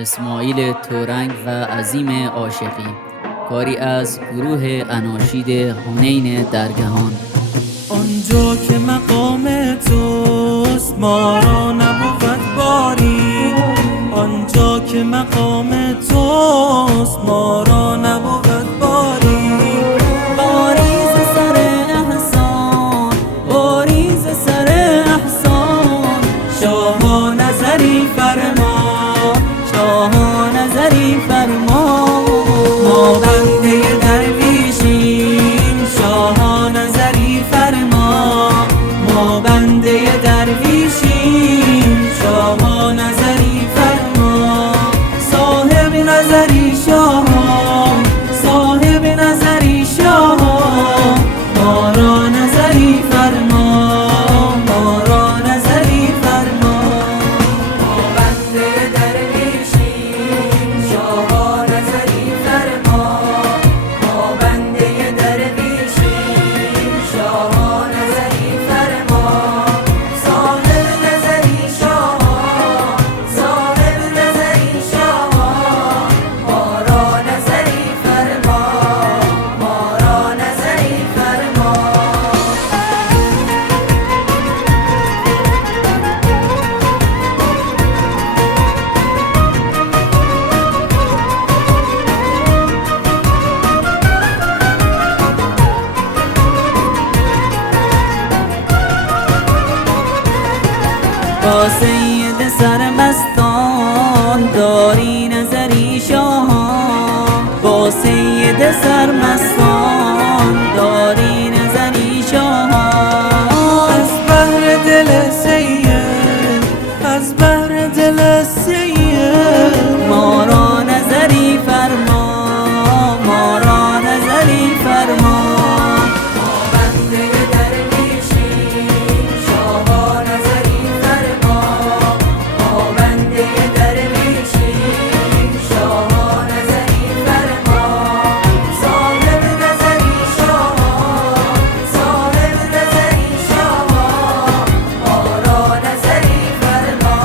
اسماعیل تورنگ و عظیم عاشقی، کاری از گروه اناشید حنین درگهان. آنجا که مقام توست ما را نبود باری، آنجا که مقام توست ما را نبود باری. باریز سر احسان، باریز سر احسان، شاه نظری فرما، شاه نظری فرما. ما بنده درویشیم، شاه نظری فرما. ما بنده درویشیم، شاه نظری فرما. صاحب نظری شاه، صاحب نظری شاه، ما را نظری فرما، ما را نظری فرما. ما بنده درویشیم، شاه نظری فرما. ما بنده درویشیم، شاه نظری فرما. صاحب نظری شاه، صاحب نظری شاه، ما را نظری فرما، ما را نظری فرما. با سید سرمستان داری نظری شاه، با سید سرمستان داری نظری شاه. از بهر دل سید، از بهر دل سید، ما را نظری فرما، ما را نظری فرما. ما بنده درویشیم، شاه نظری فرما. ما بنده درویشیم، شاه نظری فرما. صاحب نظری شاه، صاحب نظری شاه، ما را نظری فرما،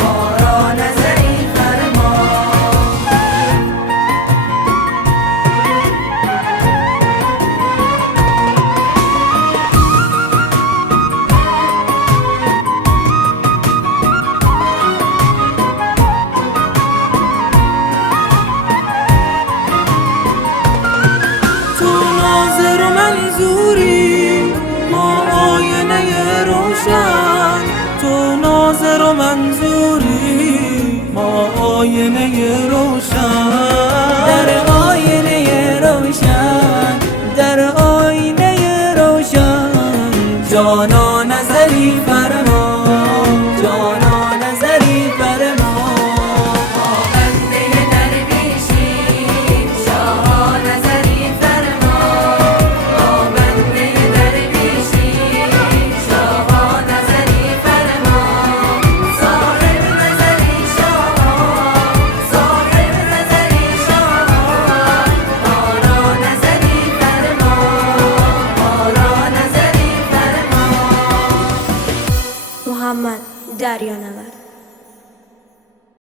ما را نظری فرما. تو ناظر و منظوری، ما آینه روشن. تو ناظر و منظوری، ما آینه روشن. در آینه روشن، در آینه روشن، جانا نظری فرما، جانا